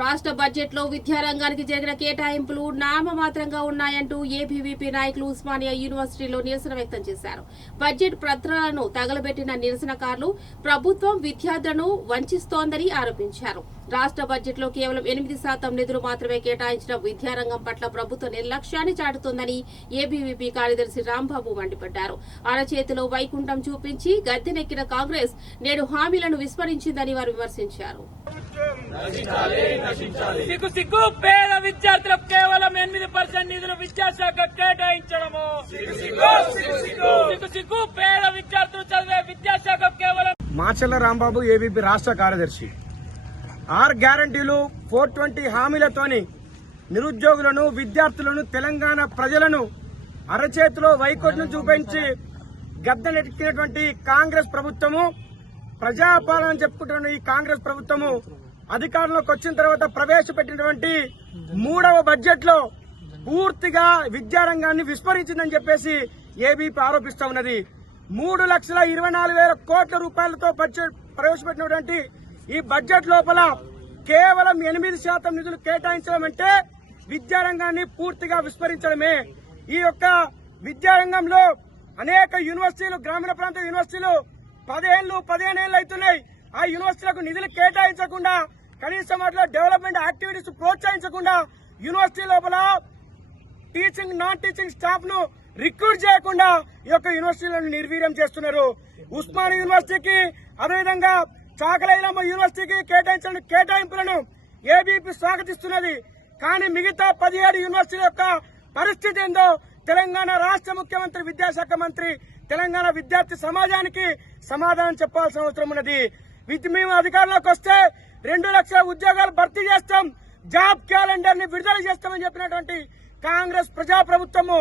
రాష్ట్ర బడ్జెట్ లో విద్యారంగానికి జరిగిన కేటాయింపులు నామమాత్రంగా ఉన్నాయంటూ ఏబీవీపీ నాయకులు ఉస్మానియా యూనివర్సిటీలో నిరసన వ్యక్తం చేశారు. బడ్జెట్ పత్రాలను తగలబెట్టిన నిరసనకారులు ప్రభుత్వం విద్యార్థులను వంచిస్తోందని ఆరోపించారు. రాష్ట్ర బడ్జెట్ లో కేవలం 8% నిధులు మాత్రమే కేటాయించిన విద్యారంగం పట్ల ప్రభుత్వ నిర్లక్ష్యాన్ని చాటుతోందని ఏబీవీపీ కార్యదర్శి రాంబాబు మండిపడ్డారు. అరచేతిలో వైకుంఠం చూపించి గద్దెనెక్కిన కాంగ్రెస్ నేడు హామీలను విస్మరించిందని వారు విమర్శించారు. సిగ్గు పేద విద్యార్థులకు కేవలం 8% నిధులు విద్యాశాఖ కేటాయించడము. సిగ్గు పేద విద్యార్థులు చదివే విద్యాశాఖ కేవలం. మాచల్ల రాంబాబు ఏబీపీ రాష్ట్ర కార్యదర్శి. 6 గ్యారంటీలు 420 హామీలతోని నిరుద్యోగులను విద్యార్థులను తెలంగాణ ప్రజలను అరచేతిలో వైకుంఠం చూపించి గద్దెనెక్కినటువంటి కాంగ్రెస్ ప్రభుత్వము, ప్రజాపాలన చెప్పుకుంటున్న ఈ కాంగ్రెస్ ప్రభుత్వము అధికారంలోకి వచ్చిన తర్వాత ప్రవేశపెట్టినటువంటి 3వ బడ్జెట్ లో పూర్తిగా విద్యారంగాన్ని విస్మరించిందని చెప్పేసి ఏబీపీ ఆరోపిస్తా ఉన్నది. 3,24,000 కోట్ల రూపాయలతో బడ్జెట్ ప్రవేశపెట్టినటువంటి ఈ బడ్జెట్ లోపల కేవలం 8% నిధులు కేటాయించడం అంటే విద్యారంగాన్ని పూర్తిగా విస్మరించడమే. ఈ యొక్క విద్యారంగంలో అనేక యూనివర్సిటీలు, గ్రామీణ ప్రాంత యూనివర్సిటీలు 15 ఏళ్లు అవుతున్నాయి. ఆ యూనివర్సిటీలకు నిధులు కేటాయించకుండా, కనీసం వాటిలో డెవలప్మెంట్ యాక్టివిటీస్ ప్రోత్సహించకుండా, యూనివర్సిటీ లోపల టీచింగ్, నాన్ టీచింగ్ స్టాఫ్ ను రిక్రూట్ చేయకుండా ఈ యొక్క యూనివర్సిటీలను నిర్వీర్యం చేస్తున్నారు. ఉస్మానియా యూనివర్సిటీకి, అదేవిధంగా చాకలైలమ్మ యూనివర్సిటీకి కేటాయించిన కేటాయింపులను ఏబీపీ స్వాగతిస్తున్నది. కానీ మిగతా 17 యూనివర్సిటీల యొక్క పరిస్థితి ఏందో తెలంగాణ రాష్ట్ర ముఖ్యమంత్రి, విద్యాశాఖ మంత్రి తెలంగాణ విద్యార్థి సమాజానికి సమాధానం చెప్పాల్సిన అవసరం ఉన్నది. మేము అధికారంలోకి వస్తే 2 లక్షల ఉద్యోగాలు భర్తీ చేస్తాం, జాబ్ క్యాలెండర్ ని విడుదల చేస్తామని చెప్పినటువంటి కాంగ్రెస్ ప్రజాప్రభుత్వము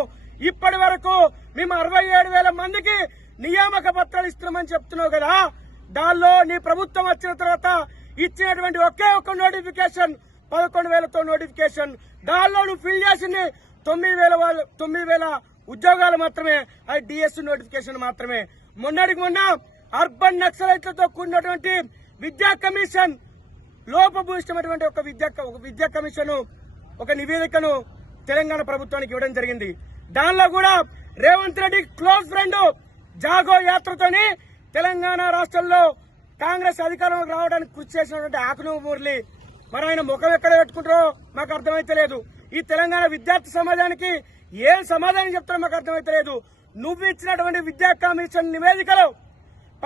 ఇప్పటి వరకు మేము 67,000 మందికి నియామక పత్రాలు ఇస్తున్నామని చెప్తున్నావు కదా. దానిలో నీ ప్రభుత్వం వచ్చిన తర్వాత ఇచ్చినటువంటి ఒకే ఒక నోటిఫికేషన్ 11,000తో నోటిఫికేషన్. దానిలో నువ్వు ఫిల్ చేసింది 9,000 ఉద్యోగాలు మాత్రమే. అది డిఎస్ నోటిఫికేషన్ మాత్రమే. మొన్నటికి మొన్న అర్బన్ నక్సలైట్లతో కూడినటువంటి విద్యా కమిషన్, లోపభూయిష్టమైనటువంటి ఒక విద్యా కమిషన్ ఒక నివేదికను తెలంగాణ ప్రభుత్వానికి ఇవ్వడం జరిగింది. దానిలో కూడా రేవంత్ రెడ్డి క్లోజ్ ఫ్రెండ్ జాగో యాత్రతోని తెలంగాణ రాష్ట్రంలో కాంగ్రెస్ అధికారంలోకి రావడానికి కృషి చేసినటువంటి ఆకునూరు మురళి, మరి ఆయన ముఖం ఎక్కడ పెట్టుకుంటారో మాకు అర్థమైతలేదు. ఈ తెలంగాణ విద్యార్థి సమాజానికి ఏం సమాధానం చెప్తారో మాకు అర్థమైతలేదు. నువ్వు ఇచ్చినటువంటి విద్యా కమిషన్ నివేదికలో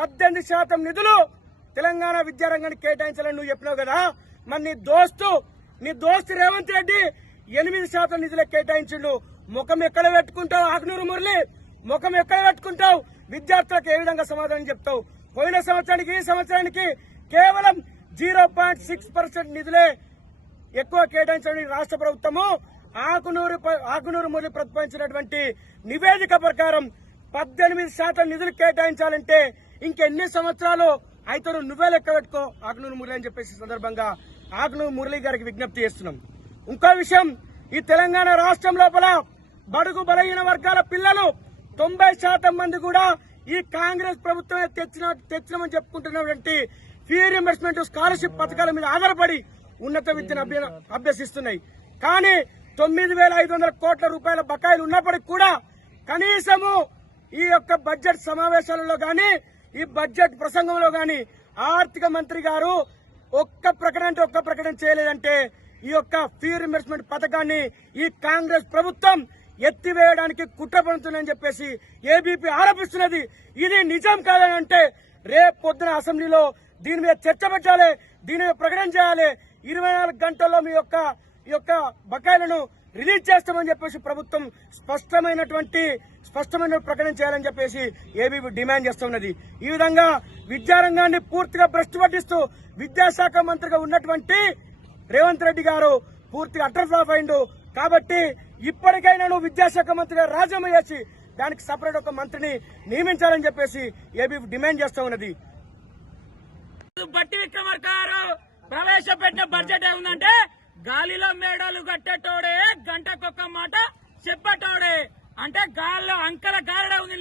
18% నిధులు తెలంగాణ విద్యారంగానికి కేటాయించాలని నువ్వు చెప్పినావు కదా. మరి నీ దోస్తు రేవంత్ రెడ్డి 8% నిధులే కేటాయించిండు. ముఖం ఎక్కడ పెట్టుకుంటావు ఆకునూరు మురళి? ముఖం ఎక్కడ పెట్టుకుంటావు? విద్యార్థులకు ఏ విధంగా సమాధానం చెప్తావు? పోయిన సంవత్సరానికి ఈ సంవత్సరానికి కేవలం 0.6% నిధులే ఎక్కువ కేటాయించడానికి రాష్ట్ర ప్రభుత్వము ఆకునూరు మురళి ప్రతిపాదించినటువంటి నివేదిక ప్రకారం 18% నిధులు కేటాయించాలంటే ఇంకెన్ని సంవత్సరాలు అయితే నువ్వే లెక్క పెట్టుకో ఆకునూరు మురళి అని చెప్పేసి సందర్భంగా ఆకునూరు మురళి గారికి విజ్ఞప్తి చేస్తున్నాం. ఇంకో విషయం, ఈ తెలంగాణ రాష్ట్రం లోపల బడుగు బలహీన వర్గాల పిల్లలు 90% మంది కూడా ఈ కాంగ్రెస్ ప్రభుత్వమే తెచ్చినామని చెప్పుకుంటున్నటువంటి ఫీ రీయింబర్స్మెంట్, స్కాలర్షిప్ పథకాల మీద ఆధారపడి ఉన్నత విద్యను అభ్యసిస్తున్నాయి. కానీ 9,500 కోట్ల రూపాయల బకాయిలు ఉన్నప్పటికీ కూడా కనీసము ఈ యొక్క బడ్జెట్ సమావేశాలలో గాని, ఈ బడ్జెట్ ప్రసంగంలో గాని ఆర్థిక మంత్రి గారు ఒక్క ప్రకటన చేయలేదంటే ఈ యొక్క ఫీ రీయింబర్స్మెంట్ పథకాన్ని ఈ కాంగ్రెస్ ప్రభుత్వం ఎత్తివేయడానికి కుట్ర పడుతుందని చెప్పేసి ఏబీపీ ఆరోపిస్తున్నది. ఇది నిజం కాదని అంటే రేపు పొద్దున అసెంబ్లీలో దీని మీద చర్చ పెట్టాలి, దీని మీద ప్రకటన చేయాలి. 24 గంటల్లో మీ యొక్క బకాయిలను రిలీజ్ చేస్తామని చెప్పేసి ప్రభుత్వం స్పష్టమైన ప్రకటన చేయాలని చెప్పేసి ఏబీపీ డిమాండ్ చేస్తున్నది. ఈ విధంగా విద్యారంగాన్ని పూర్తిగా భ్రష్టు పట్టిస్తూ విద్యాశాఖ మంత్రిగా ఉన్నటువంటి రేవంత్ రెడ్డి గారు పూర్తిగా అటర్ ఫ్లాప్ అయిండు. కాబట్టి ఇప్పటికైనా నువ్వు విద్యాశాఖ మంత్రిగా రాజీనామా చేసి దానికి సపరేట్ ఒక మంత్రిని నియమించాలని చెప్పేసి ఏబీపీ డిమాండ్ చేస్తూ ఉన్నది. బట్టి విక్రమార్క గారు ప్రవేశపెట్టిన బడ్జెట్ ఏముందంటే గాలిలో మేడలు కట్టేటోడే, గంటకొక్క మాట చెప్పేటోడే. అంటే గాలిలో అంకల గాలిడే ఉంది.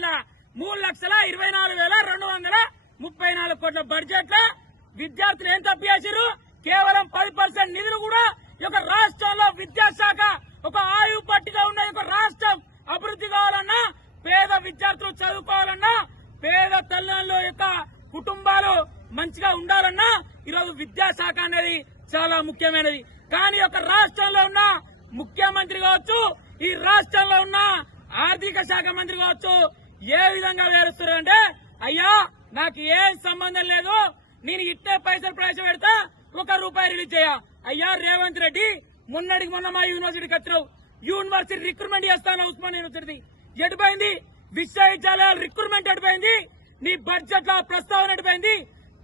3,24,234 కోట్ల బడ్జెట్ లో విద్యార్థులు ఏం తప్పు చేశారు? కేవలం 10% నిధులు కూడా చాలా ముఖ్యమైనది. కానీ ఒక రాష్ట్రంలో ఉన్న ముఖ్యమంత్రి కావచ్చు, ఈ రాష్ట్రంలో ఉన్న ఆర్థిక శాఖ మంత్రి కావచ్చు, ఏ విధంగా వేరుస్తారంటే, అయ్యా నాకు ఏం సంబంధం లేదు, నేను ఇట్టే పైసలు ప్రవేశపెడతా, ₹1 రిలీజ్ చేయ. అయ్యా రేవంత్ రెడ్డి, మొన్నటికి మొన్న మా యూనివర్సిటీకి వచ్చినావు, యూనివర్సిటీ రిక్రూట్మెంట్ చేస్తాను, ఉస్మాన్ యూనివర్సిటీ ఎటుపోయింది? విశ్వవిద్యాలయాల రిక్రూట్మెంట్ ఎటుపోయింది? నీ బడ్జెట్ లో ప్రస్తావన ఎటుపోయింది?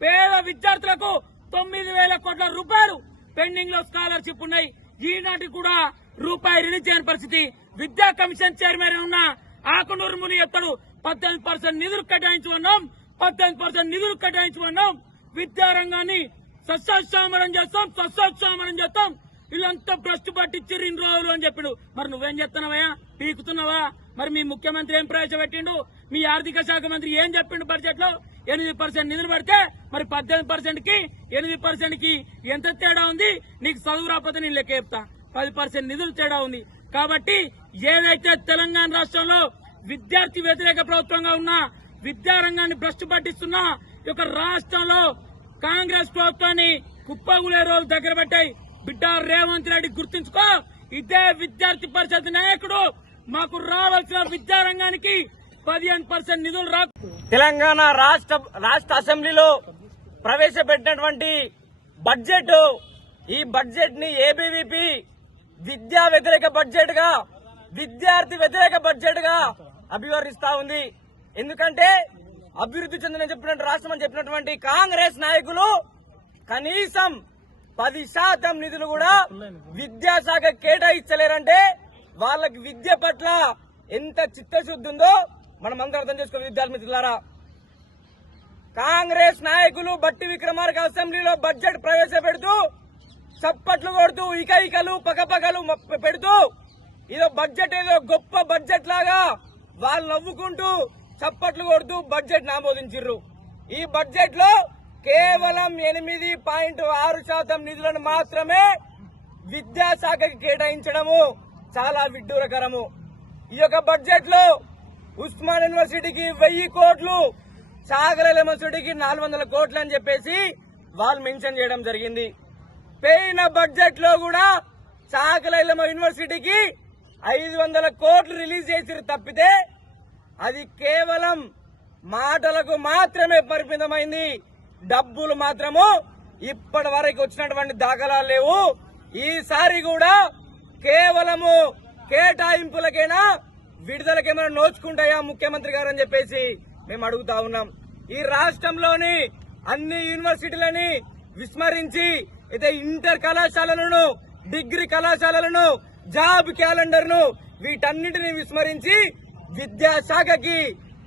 పేద విద్యార్థులకు 9,000 కోట్ల రూపాయలు పెండింగ్ లో స్కాలర్షిప్ ఉన్నాయి, ఈనాటికి కూడా ₹1 రిలీజ్ చేయని పరిస్థితి. విద్యా కమిషన్ చైర్మన్ ఉన్న ఆకునూరు ముని ఎత్తడు 18% నిధులు కేటాయించుకున్నాం, 18% నిధులు కేటాయించుకున్నాం, విద్యారంగాన్ని సస్యశ్యామలం చేస్తాం, వీళ్ళంతా భ్రష్టు పట్టించారు ఇన్ని రోజులు అని చెప్పాడు. మరి నువ్వేం చేస్తున్నావా? పీకుతున్నావా? మరి మీ ముఖ్యమంత్రి ఏం ప్రవేశపెట్టిండు? మీ ఆర్థిక శాఖ మంత్రి ఏం చెప్పిండు? బడ్జెట్ లో 8% నిధులు పడితే మరి 18% కి 8% కి ఎంత తేడా ఉంది? నీకు చదువు రాకపోతే నేను లెక్క చెప్తా. 10% నిధులు తేడా ఉంది. కాబట్టి ఏదైతే తెలంగాణ రాష్ట్రంలో విద్యార్థి వ్యతిరేక ప్రభుత్వంగా ఉన్న విద్యారంగాన్ని భ్రష్టు పట్టిస్తున్నా ఈ యొక్క రాష్ట్రంలో కాంగ్రెస్ ప్రభుత్వాన్ని కుప్పగులే రోజులు దగ్గర పట్టాయి. బిడ్డ రేవంత్ రెడ్డి గుర్తుంచుకో, ఇదే విద్యార్థి పరిషత్ నాయకుడు మాకు రావాల్సిన విద్యారంగానికి 15% నిధులు రా. తెలంగాణ రాష్ట్ర అసెంబ్లీలో ప్రవేశపెట్టినటువంటి బడ్జెట్, ఈ బడ్జెట్ ని ఏబీవీపీ విద్యా వ్యతిరేక బడ్జెట్ గా, విద్యార్థి వ్యతిరేక బడ్జెట్ గా అభివర్ణిస్తా ఉంది. ఎందుకంటే అభివృద్ధి చెందిన చెప్పినట్టు రాష్ట్రం అని చెప్పినటువంటి కాంగ్రెస్ నాయకులు కనీసం 10% నిధులు కూడా విద్యాశాఖ కేటాయించలేరంటే వాళ్ళకి విద్య పట్ల ఎంత చిత్తశుద్ధి ఉందో మనం అందరం అర్థం చేసుకోవాలి. విద్యార్థి మిత్రులారా, కాంగ్రెస్ నాయకులు బట్టి విక్రమార్క అసెంబ్లీలో బడ్జెట్ ప్రవేశపెడుతూ చప్పట్లు కొడుతూ ఇకలు పకపకలు పెడుతూ ఇదో బడ్జెట్ ఏదో గొప్ప బడ్జెట్ లాగా వాళ్ళు నవ్వుకుంటూ చప్పట్లు కొడుతూ బడ్జెట్ ఆమోదించారు. ఈ బడ్జెట్ లో కేవలం 8.6% నిధులను మాత్రమే విద్యాశాఖకి కేటాయించడము చాలా విడ్డూరకరము. ఈ యొక్క బడ్జెట్ లో ఉస్మాన్ యూనివర్సిటీకి 1000 కోట్లు, చాగల యూనివర్సిటీకి 400 కోట్లు అని చెప్పేసి వాళ్ళు మెన్షన్ చేయడం జరిగింది. పోయిన బడ్జెట్ లో కూడా చాగల యూనివర్సిటీకి 500 కోట్లు రిలీజ్ చేసిరు తప్పితే అది కేవలం మాటలకు మాత్రమే పరిమితమైంది. డబ్బులు మాత్రము ఇప్పటి వరకు వచ్చినటువంటి దాఖలాలు లేవు. ఈసారి కూడా కేవలము కేటాయింపులకైనా విడుదలకేమైనా నోచుకుంటాయా ముఖ్యమంత్రి గారు అని చెప్పేసి మేము అడుగుతా ఉన్నాం. ఈ రాష్ట్రంలోని అన్ని యూనివర్సిటీలని విస్మరించి అయితే ఇంటర్ కళాశాలలను, డిగ్రీ కళాశాలలను, జాబ్ క్యాలెండర్ ను వీటన్నిటిని విస్మరించి విద్యాశాఖకి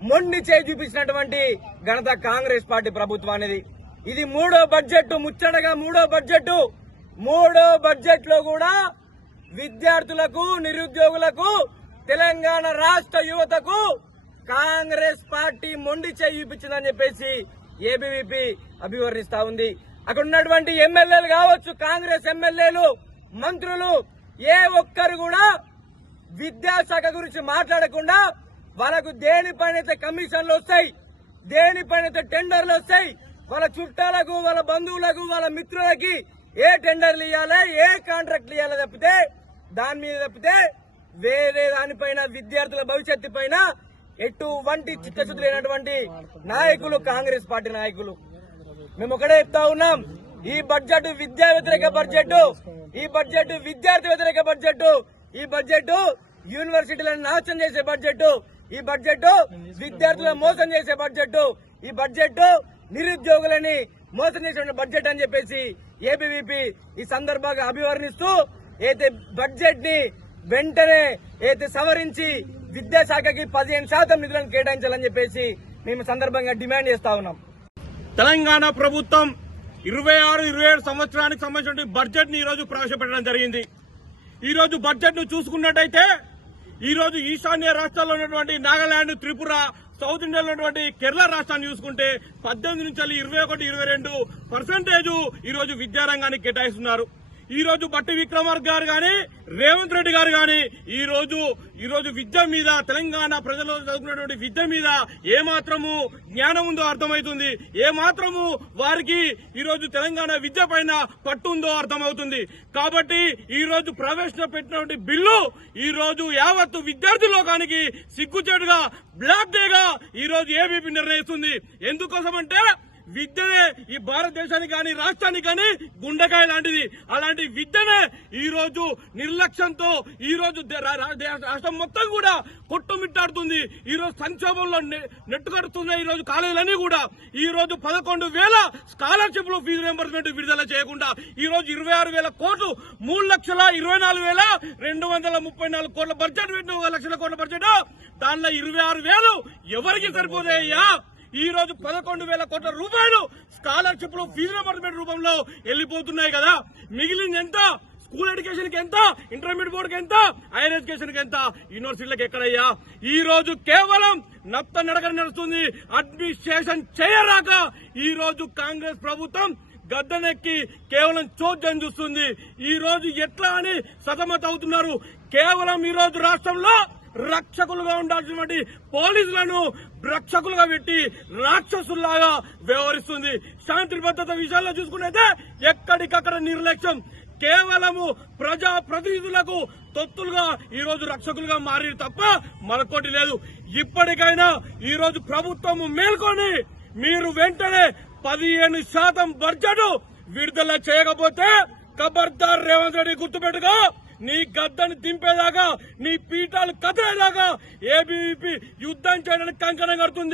మొండి చేయి చూపించినటువంటి ఘనత కాంగ్రెస్ పార్టీ ప్రభుత్వానిది. ఇది 3వ బడ్జెట్, ముచ్చటగా 3వ బడ్జెట్. 3వ బడ్జెట్ లో కూడా విద్యార్థులకు, నిరుద్యోగులకు, తెలంగాణ రాష్ట్ర యువతకు కాంగ్రెస్ పార్టీ మొండి చేయి చూపించిందని చెప్పేసి ఏబీవీపీ అభివర్ణిస్తా ఉంది. అక్కడ ఉన్నటువంటి ఎమ్మెల్యేలు కావచ్చు, కాంగ్రెస్ ఎమ్మెల్యేలు, మంత్రులు ఏ ఒక్కరు కూడా విద్యాశాఖ గురించి మాట్లాడకుండా వాళ్ళకు దేనిపైనైతే కమిషన్లు వస్తాయి, దేనిపైనైతే టెండర్లు వస్తాయి, వాళ్ళ చుట్టాలకు, వాళ్ళ బంధువులకు, వాళ్ళ మిత్రులకి ఏ టెండర్లు ఇవ్వాలి, ఏ కాంట్రాక్ట్లు ఇవ్వాలి తప్పితే దాని మీద తప్పితే వేరే దానిపైన విద్యార్థుల భవిష్యత్తు పైన ఎటువంటి చిత్తశుద్ధి లేనటువంటి నాయకులు కాంగ్రెస్ పార్టీ నాయకులు. మేము ఒకటే చెప్తా ఉన్నాం, ఈ బడ్జెట్ విద్యా వ్యతిరేక బడ్జెట్, ఈ బడ్జెట్ విద్యార్థి వ్యతిరేక బడ్జెట్, ఈ బడ్జెట్ యూనివర్సిటీలను నాశనం చేసే బడ్జెట్, ఈ బడ్జెట్ విద్యార్థులను మోసం చేసే బడ్జెట్, ఈ బడ్జెట్ నిరుద్యోగులని మోసం చేసే బడ్జెట్ అని చెప్పేసి ఏబీవీపీ ఈ సందర్భంగా అభివర్ణిస్తూ అయితే బడ్జెట్ ని వెంటనే అయితే సవరించి విద్యాశాఖకి 15% నిధులను కేటాయించాలని చెప్పేసి మేము సందర్భంగా డిమాండ్ చేస్తా ఉన్నాం. తెలంగాణ ప్రభుత్వం 26-27 సంవత్సరానికి సంబంధించిన బడ్జెట్ ని ఈ రోజు ప్రవేశపెట్టడం జరిగింది. ఈ రోజు బడ్జెట్ ను చూసుకున్నట్టయితే ఈ రోజు ఈశాన్య రాష్ట్రాల్లో ఉన్నటువంటి నాగాలాండ్, త్రిపుర, సౌత్ ఇండియాలో ఉన్నటువంటి కేరళ రాష్ట్రాన్ని చూసుకుంటే 18 నుంచి 21-22% ఈ రోజు విద్యారంగానికి కేటాయిస్తున్నారు. ఈ రోజు బట్టి విక్రమార్క గారు గాని రేవంత్ రెడ్డి గారు గాని ఈ రోజు విద్య మీద తెలంగాణ ప్రజలు చదువుకున్నటువంటి విద్య మీద ఏమాత్రము జ్ఞానం ఉందో అర్థమవుతుంది, ఏమాత్రము వారికి ఈ రోజు తెలంగాణ విద్య పైన పట్టు ఉందో అర్థమవుతుంది. కాబట్టి ఈ రోజు ప్రవేశపెట్టినటువంటి బిల్లు ఈ రోజు యావత్తు విద్యార్థి లోకానికి సిగ్గుచేటుగా బ్లాక్ డేగా ఈ రోజు ఏబీపీ నిర్ణయిస్తుంది. ఎందుకోసమంటే విద్యనే ఈ భారతదేశానికి కానీ రాష్ట్రానికి కానీ గుండెకాయ లాంటిది. అలాంటి విద్యనే ఈ రోజు నిర్లక్ష్యంతో ఈ రోజు రాష్ట్రం మొత్తం కూడా కొట్టుమిట్టాడుతుంది. ఈ రోజు సంక్షోభంలో నెట్టుకడుతున్న ఈ రోజు కాలేజీలన్నీ కూడా ఈ రోజు 11,000 స్కాలర్షిప్లు ఫీజు రింబర్స్మెంట్ విడుదల చేయకుండా ఈ రోజు 26,000 కోట్లు 3,24,234 కోట్ల బడ్జెట్ పెట్టిన 1 లక్షల కోట్ల బడ్జెట్ దానిలో 26,000 ఎవరికి సరిపోతాయ్యా? ఈ రోజు 11,000 కోట్ల రూపాయలు స్కాలర్షిప్లు ఫీజు రింబర్స్మెంట్ రూపంలో వెళ్లిపోతున్నాయి కదా. మిగిలింది ఎంత? స్కూల్ ఎడ్యుకేషన్ కి ఎంత, ఇంటర్మీడియట్ బోర్డుకి ఎంత, హైయర్ ఎడ్యుకేషన్ కి ఎంత, యూనివర్సిటీలకు ఎక్కడయ్యా? ఈ రోజు కేవలం నత్త నడక నడుస్తుంది. అడ్మినిస్ట్రేషన్ చేయరాక ఈ రోజు కాంగ్రెస్ ప్రభుత్వం గద్దెనెక్కి కేవలం చోద్యం చూస్తుంది. ఈ రోజు ఎట్లా అని సతమత అవుతున్నారు. కేవలం ఈ రోజు రాష్ట్రంలో రక్షకులుగా ఉండాల్సినటువంటి పోలీసులను రక్షకులుగా పెట్టి రాక్షసుల్లాగా వ్యవహరిస్తుంది. శాంతి భద్రత విషయాల్లో చూసుకున్నైతే ఎక్కడికక్కడ నిర్లక్ష్యం. కేవలము ప్రజా ప్రతినిధులకు తొత్తులుగా ఈ రోజు రక్షకులుగా మారి తప్ప మరొకటి లేదు. ఇప్పటికైనా ఈ రోజు ప్రభుత్వము మేల్కొని మీరు వెంటనే 15% బడ్జెట్ విడుదల చేయకపోతే ఖబర్దార్ రేవంత్ రెడ్డి గుర్తుపెట్టుకో, నీ గద్దను దింపేదాకా నీ పీఠాలు కదిలేదాకా ఏబీవీపీ యుద్ధం చేయడానికి కంకణం కడుతుంది.